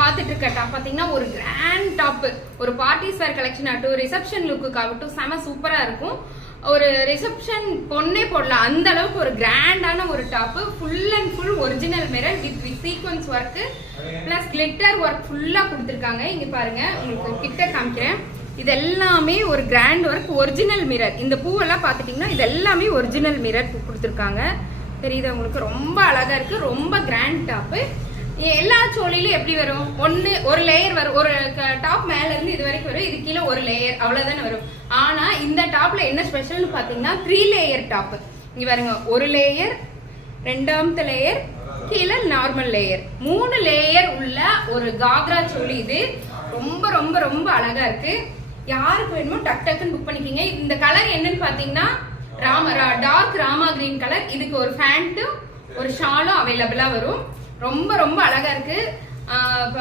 பார்த்துட்டு இருக்க டாப் பாத்தீங்கன்னா ஒரு கிராண்ட் டாப், ஒரு பார்ட்டிஸ் வேர் கலெக்ஷன் ஆகட்டும், ரிசப்ஷன் லுக்கு ஆகட்டும், செம சூப்பரா இருக்கும். ஒரு ரிசப்ஷன் பொண்ணே போடலாம் அந்த அளவுக்கு ஒரு கிராண்டான ஒரு top. Full and full original mirror with sequins work plus glitter work ஃபுல்லா கொடுத்துருக்காங்க. இங்க பாருங்க, உங்களுக்கு கிட்ட காமிக்கிறேன். இது எல்லாமே ஒரு கிராண்ட் ஒர்க், ஒரிஜினல் மிரர். இந்த பூவெல்லாம் பாத்துட்டீங்கன்னா இது எல்லாமே ஒரிஜினல் மிரர் கொடுத்துருக்காங்க. தெரியுது உங்களுக்கு, ரொம்ப அழகா இருக்கு, ரொம்ப கிராண்ட் டாப். எல்லா சோழிலும் எப்படி வரும், ஒரு லேயர் வரும், ஒரு டாப் மேல இருந்து இது வரைக்கும் வரும், இது கீழே ஒரு லேயர், அவ்வளவுதானே வரும். ஆனா இந்த டாப்ல என்ன ஸ்பெஷல்னு பாத்தீங்கன்னா 3 லேயர் டாப். இங்க பாருங்க, ஒரு லேயர், ரெண்டாவது லேயர், கீழே நார்மல் லேயர், 3 லேயர் உள்ள ஒரு காக்ரா சோழி. இது ரொம்ப ரொம்ப ரொம்ப அழகா இருக்கு. யாருக்கு வேணுமோ டக் டக்குன்னு புக் பண்ணிக்கிங்க. இந்த கலர் என்னன்னு பாத்தீங்கன்னா டார்க் ராமா கிரீன் கலர். இதுக்கு ஒரு பேண்ட்டும் ஒரு ஷாலும் அவைலபிளா வரும். ரொம்ப ரொம்ப அழகா இருக்கு.